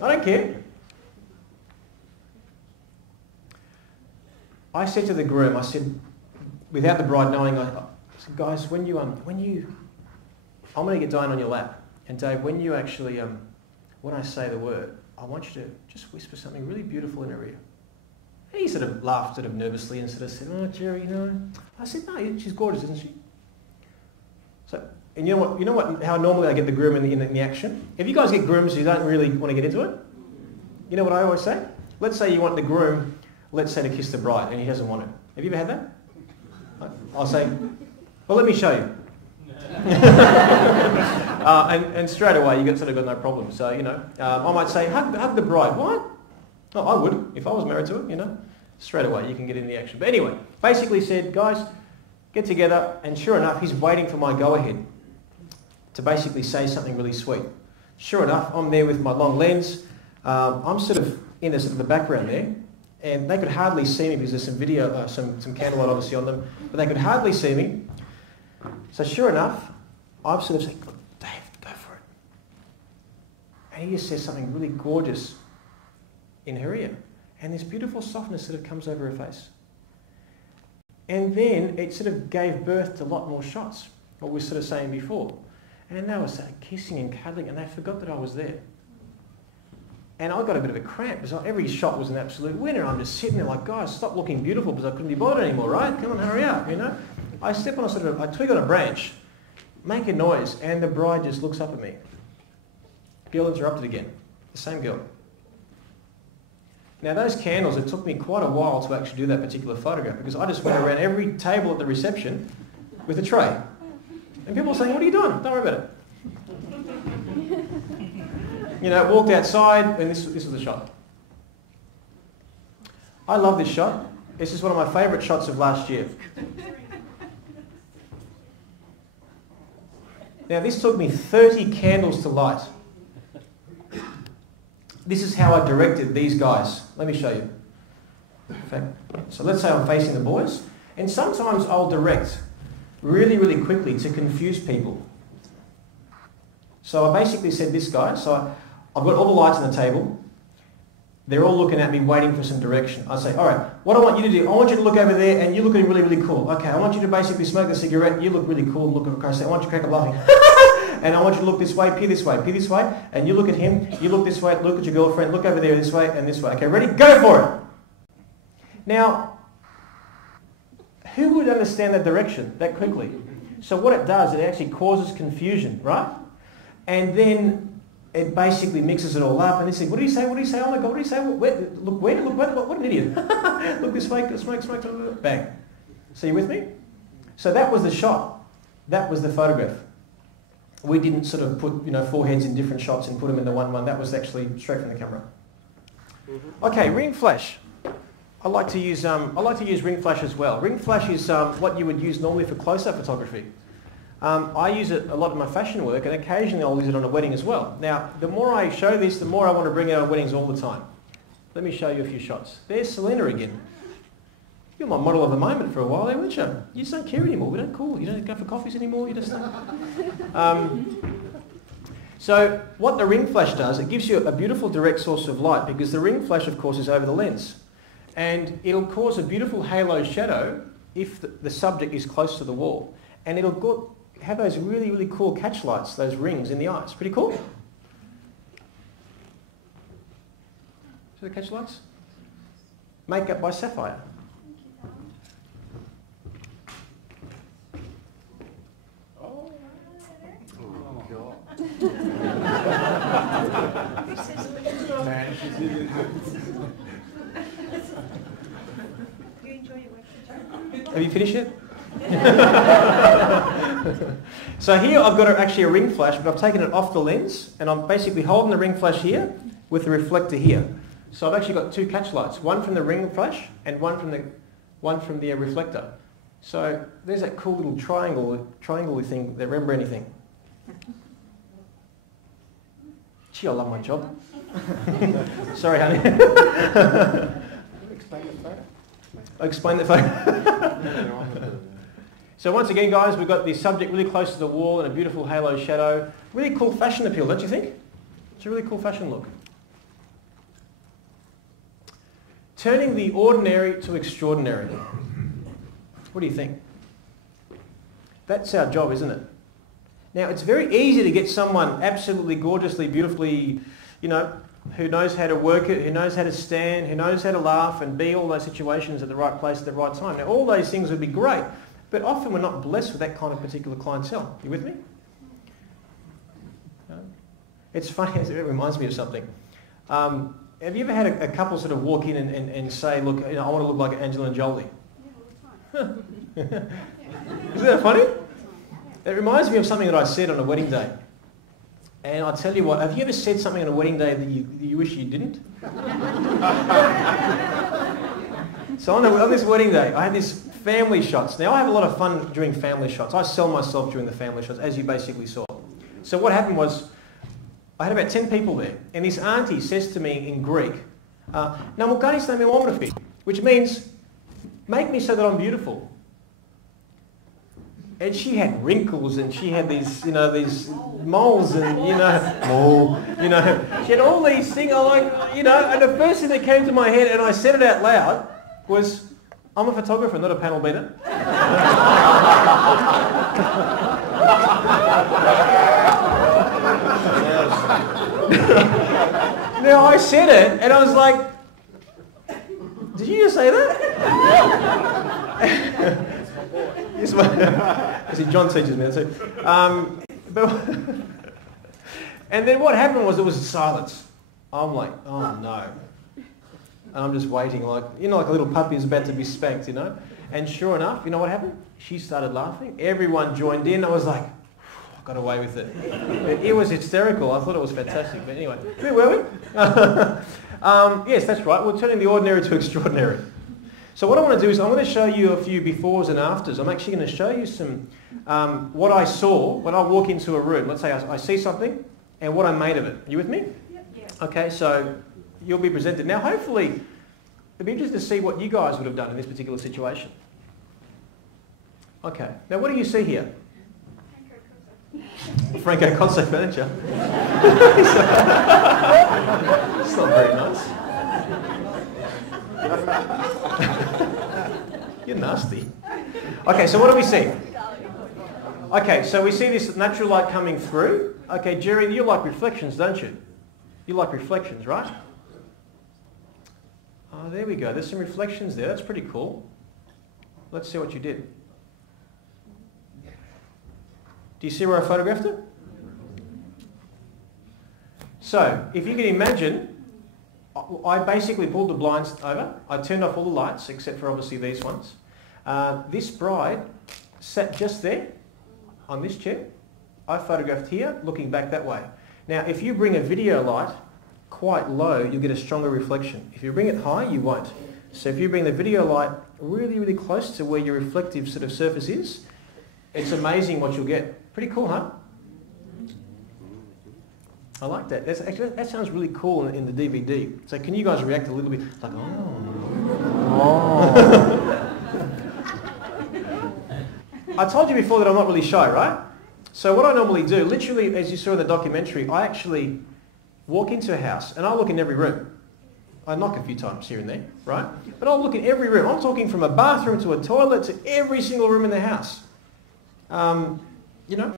I don't care. I said to the groom, I said, without the bride knowing, I said, guys, when I'm going to get Diane on your lap, and Dave, when you actually, when I say the word, I want you to just whisper something really beautiful in her ear. And he sort of laughed sort of nervously and sort of said, oh, Jerry, no. I said, no, she's gorgeous, isn't she? So, and you know what? How normally I get the groom in the action? If you guys get grooms who don't really want to get into it, you know what I always say? Let's say you want the groom, let's say, to kiss the bride, and he doesn't want it. Have you ever had that? I'll say, well, let me show you. And straight away, you sort of got no problem. So, I might say, hug the bride. What? Oh, I would, if I was married to her, Straight away, you can get in the action. But anyway, basically said, guys, get together, and sure enough, he's waiting for my go-ahead to basically say something really sweet. Sure enough, I'm there with my long lens. I'm sort of in the background there, and they could hardly see me because there's some video, some candlelight obviously on them, but they could hardly see me. So sure enough, I'm sort of saying, Dave, go for it. And he just says something really gorgeous in her ear, and this beautiful softness sort of comes over her face. And then it sort of gave birth to a lot more shots, what we were sort of saying before. And they were sort of kissing and cuddling, and they forgot that I was there. And I got a bit of a cramp because every shot was an absolute winner. I'm just sitting there like, guys, stop looking beautiful because I couldn't be bothered anymore, right? Come on, hurry up, I step on I twig on a branch, make a noise, and the bride just looks up at me. Girl interrupted again. The same girl. Now those candles, it took me quite a while to actually do that particular photograph because I just went around every table at the reception with a tray. And people were saying, what are you doing? Don't worry about it. Walked outside, and this was the shot. I love this shot. This is one of my favourite shots of last year. Now this took me 30 candles to light. This is how I directed these guys. Let me show you. Okay. So let's say I'm facing the boys, and sometimes I'll direct really, really quickly to confuse people. So I basically said this guy, so I've got all the lights on the table. They're all looking at me waiting for some direction. I say, all right, what I want you to do, I want you to look over there and you look really, really cool. Okay, I want you to basically smoke the cigarette, you look really cool, look across there. I want you to crack up laughing. And I want you to look this way, peer this way, and you look at him, you look this way, look at your girlfriend, look over there this way and this way. Okay, ready? Go for it! Now, who would understand that direction that quickly? So what it does, it actually causes confusion, right? And then it basically mixes it all up and they say, what do you say? What do you say? Oh my God, what do you say? Look where? What an idiot. Look this way, smoke, bang. So you with me? So that was the shot. That was the photograph. We didn't sort of put, four heads in different shots and put them in the one. That was actually straight from the camera. Okay, ring flash. I like to use ring flash as well. Ring flash is what you would use normally for close-up photography. I use it a lot in my fashion work, and occasionally I'll use it on a wedding as well. Now, the more I show this, the more I want to bring it on weddings all the time. Let me show you a few shots. There's Selena again. You're my model of the moment for a while there, weren't you? You just don't care anymore. We don't call. You don't go for coffees anymore. You just So what the ring flash does, it gives you a beautiful direct source of light because the ring flash, of course, is over the lens. And it'll cause a beautiful halo shadow if the subject is close to the wall. And it'll have those really, really cool catch lights, those rings in the eyes. Pretty cool. See the catch lights? Makeup by Sapphire. Have you finished yet? So here I've got actually a ring flash, but I've taken it off the lens and I'm basically holding the ring flash here with the reflector here. So I've actually got two catch lights, one from the ring flash and one from the reflector. So there's that cool little triangle thing, that Rembrandt thing. Gee, I love my job. Sorry, honey. Explain the photo. Explain the photo. So once again, guys, we've got the subject really close to the wall and a beautiful halo shadow. Really cool fashion appeal, don't you think? It's a really cool fashion look. Turning the ordinary to extraordinary. What do you think? That's our job, isn't it? Now, it's very easy to get someone absolutely gorgeously, beautifully, you know, who knows how to work it, who knows how to stand, who knows how to laugh and be all those situations at the right place at the right time. Now, all those things would be great, but often we're not blessed with that kind of particular clientele. You with me? It's funny, it reminds me of something. Have you ever had a couple sort of walk in and say, look, you know, I want to look like Angelina Jolie? Yeah, all the time. Isn't that funny? It reminds me of something that I said on a wedding day. And I'll tell you what, have you ever said something on a wedding day that you wish you didn't? So on this wedding day, I had this family shots. Now, I have a lot of fun during family shots. I sell myself during the family shots, as you basically saw. So what happened was, I had about 10 people there, and this auntie says to me in Greek, "Na μου κάνεις να είμαι όμορφη," which means, make me so that I'm beautiful. And she had wrinkles, and she had these, you know, these moles, and she had all these things. I like, you know, and the first thing that came to my head, and I said it out loud, was, "I'm a photographer, not a panel beater." Now I said it, and I was like, "Did you just say that?" See, John teaches me that too. And then what happened was there was silence. I'm like, oh no. And I'm just waiting, like, you know, like a little puppy is about to be spanked, you know. And sure enough, you know what happened? She started laughing. Everyone joined in. I was like, I got away with it. It was hysterical. I thought it was fantastic. But anyway, where were we? Yes, that's right. We're turning the ordinary to extraordinary. So what I want to do is I'm going to show you a few befores and afters. I'm actually going to show you some what I saw when I walk into a room. Let's say I see something and what I made of it. Are you with me? Yep. Okay, so you'll be presented. Now hopefully it'd be interesting to see what you guys would have done in this particular situation. Okay, now what do you see here? Franco Concept furniture. It's not very nice. You're nasty. Okay, so what do we see? Okay, so we see this natural light coming through. Okay, Jerry, you like reflections, don't you? You like reflections, right? Oh, there we go. There's some reflections there. That's pretty cool. Let's see what you did. Do you see where I photographed it? So, if you can imagine, I basically pulled the blinds over. I turned off all the lights, except for obviously these ones. This bride sat just there on this chair. I photographed here, looking back that way. Now, if you bring a video light quite low, you'll get a stronger reflection. If you bring it high, you won't. So if you bring the video light really, really close to where your reflective sort of surface is, it's amazing what you'll get. Pretty cool, huh? I like that. That sounds really cool in the DVD. So can you guys react a little bit? Like, oh. I told you before that I'm not really shy, right? So what I normally do, literally, as you saw in the documentary, I actually walk into a house and I look in every room. I knock a few times here and there, right? But I'll look in every room. I'm talking from a bathroom to a toilet to every single room in the house. You know,